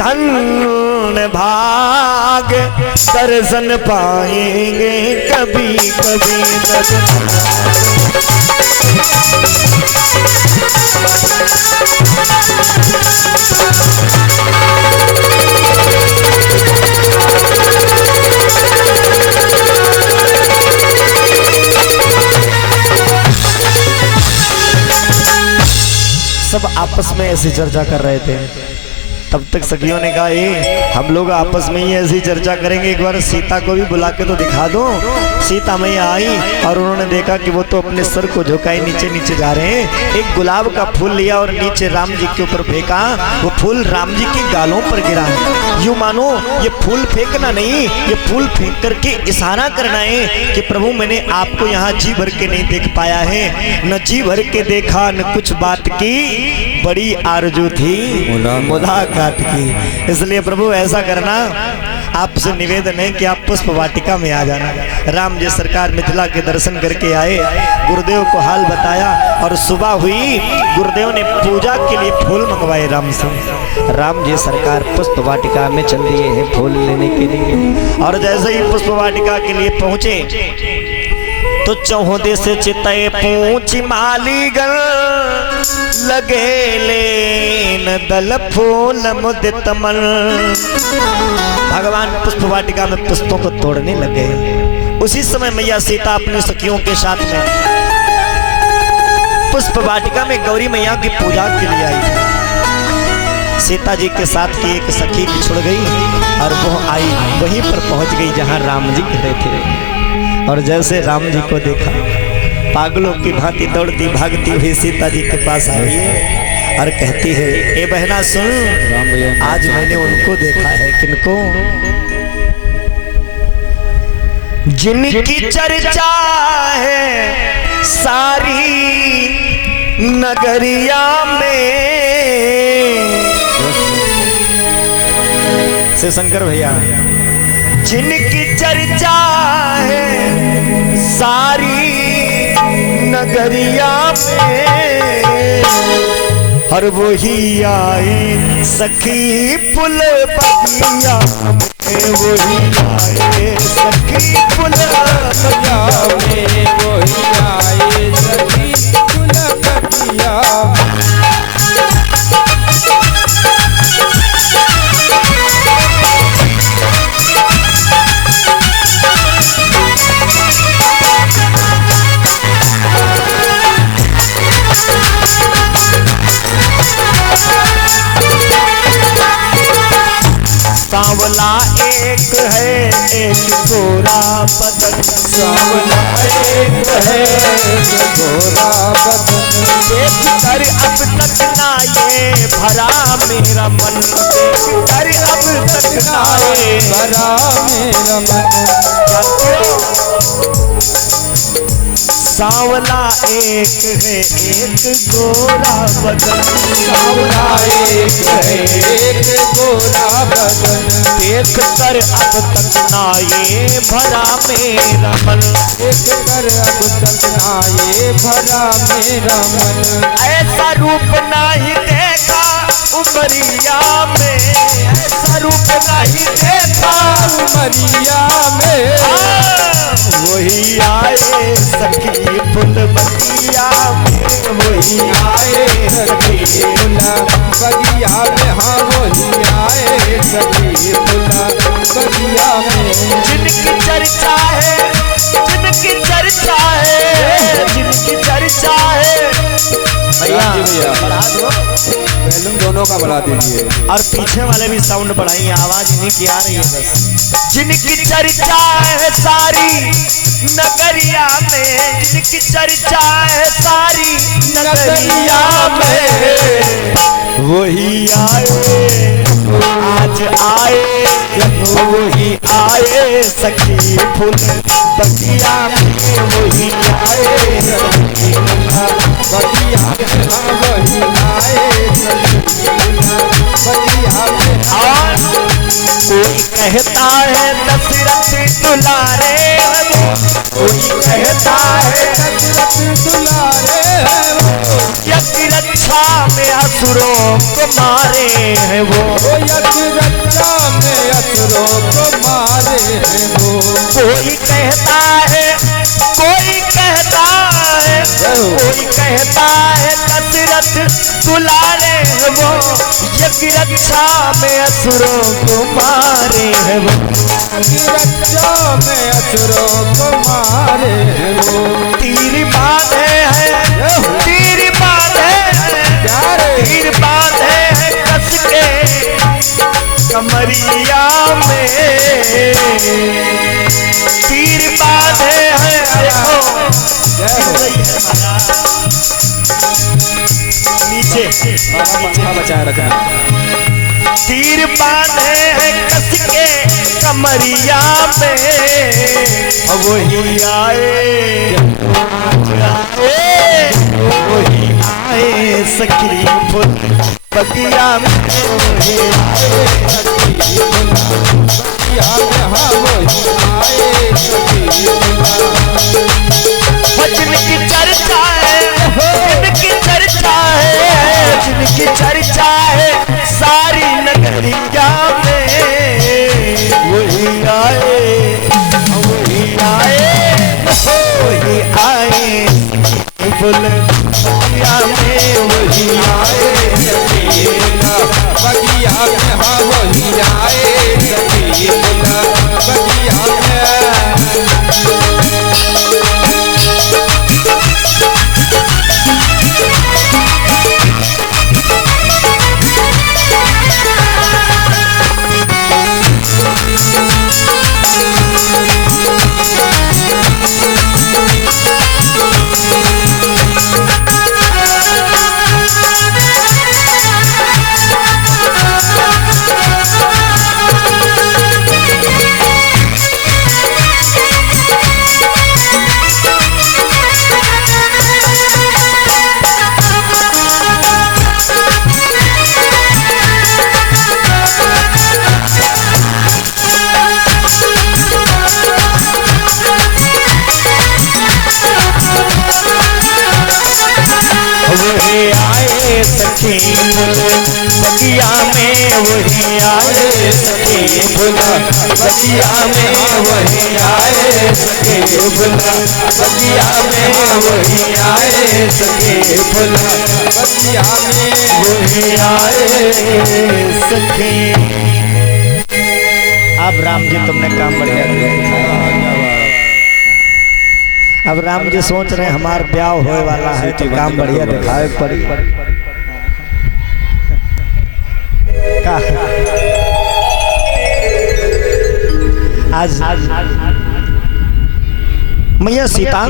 धन्य भाग दर्शन पाएंगे कभी कभी। सब आपस में ऐसी चर्चा कर रहे थे। तब तक सखियों ने कहा हम लोग आपस में ही ऐसी चर्चा करेंगे, एक बार सीता को भी बुला के तो दिखा दो। सीता मैया आई और उन्होंने देखा कि वो तो अपने सर को झुकाए नीचे नीचे जा रहे हैं। एक गुलाब का फूल लिया और नीचे राम जी के ऊपर फेंका। वो फूल राम जी के गालों पर गिरा। यूं मानो ये फूल फेंकना नहीं, ये फूल फेंक करके इशारा करना है कि प्रभु मैंने आपको यहाँ जी भर के नहीं देख पाया है, न जी भर के देखा न कुछ बात की, बड़ी आरजू थी मुलाकात की। इसलिए प्रभु ऐसा करना, आपसे निवेदन है कि आप पुष्प वाटिका में आ जाना। राम जी सरकार मिथिला के दर्शन करके आए, गुरुदेव को हाल बताया और सुबह हुई गुरुदेव ने पूजा के लिए फूल मंगवाए राम से। राम जी सरकार पुष्प वाटिका में चल दिए हैं फूल लेने के लिए। और जैसे ही पुष्प वाटिका के लिए पहुंचे तो चौहदे से चितए पूछ मालीगण लगे लेन दल फूल मुदित मन। भगवान पुष्प वाटिका में पुष्पों को तोड़ने लगे। उसी समय मैया सीता अपनी सखियों के साथ में पुष्प वाटिका में गौरी मैया की पूजा के लिए आई थी। सीता जी के साथ की एक सखी बिछुड़ गई और वो आई वहीं पर पहुंच गई जहां राम जी खड़े थे। और जैसे राम जी को देखा, पागलों की भांति दौड़ती भागती हुई सीता जी के पास आई और कहती है, ए बहना सुन, आज मैंने उनको देखा है। किनको? जिनकी चर्चा है सारी नगरिया में। से शंकर भैया, जिनकी चर्चा है सारी नगरिया में, हर वही आए सखी पुल बगिया में, वही आए सखी पुल बगिया में, वही आए सखी पुल बगिया। सांवला एक है एक गोरा बदन, सांवला एक है एक गोरा बदन, देख कर अब तक ना ये भरा मेरा मन, देख कर अब तक ना ये भरा मेरा मन। सांवला एक है एक गोरा बदन, सांवला एक है एक गोरा बदन, देख कर अब तक ना ये भरा मेरा मन, देख कर अब तक ना ये भरा मेरा मन। ऐसा रूप नहीं देखा उमरिया में, ऐसा रूप नहीं देखा उमरिया में। वही आए सखी फुल बगिया में, वही आए सखी फुल बगिया में, हाँ वही आए सखी फुल बगिया में। जिनकी चर्चा है, जिनकी चर्चा है, जिनकी चर्चा है। भैया बढ़ा दो, बैलून दोनों का बढ़ा दीजिए और पीछे वाले भी साउंड बढ़ाइए, आवाज इन्हीं की आ रही है बस। जिनकी चर्चा है सारी नगरिया में, जिनकी चर्चा है सारी नगरिया में, वही आए आज आए, वही आए सखी फूल बगिया में, वही आए सखी बगिया में, वही आए बगिया में। कोई कहता है दशरथ दुलारे, कोई कहता है दशरथ दुलारे, यज्ञ रक्षा में असुरों को मारे हैं वो, यज्ञ की रक्षा में असुरों को मारे हैं वो, की रक्षा में असुरों को मारे हैं वो। तीर बांधे हैं, तीर बांधे हैं, तीर बांधे हैं कस के कमरिया में, तीर बांधे हैं। देखो नीचे बचाए रखना। तीर बांधे हैं कस के कमरिया में, वही आए वही आए सखी फुल बगिया में, वही आए जिनकी चर्चा है, जिनकी चर्चा है, जिनकी चर्चा है सारी नगरिया में, वही आए वही आए वही आए फुल बगिया में, वही आए बगिया में, हाँ वही आए बगिया में। वही आए सखी बगिया में, वही आए सखी फुला बगिया में, वही आए सखी फुला बगिया में, वही आए सखी फुला बगिया में, वही आए सखी। अब राम जी तुमने काम बढ़िया किया। अब राम जी सोच रहे हैं हमार ब्याह होए वाला है तो काम बढ़िया दिखाए पड़ी का आज मैया सीता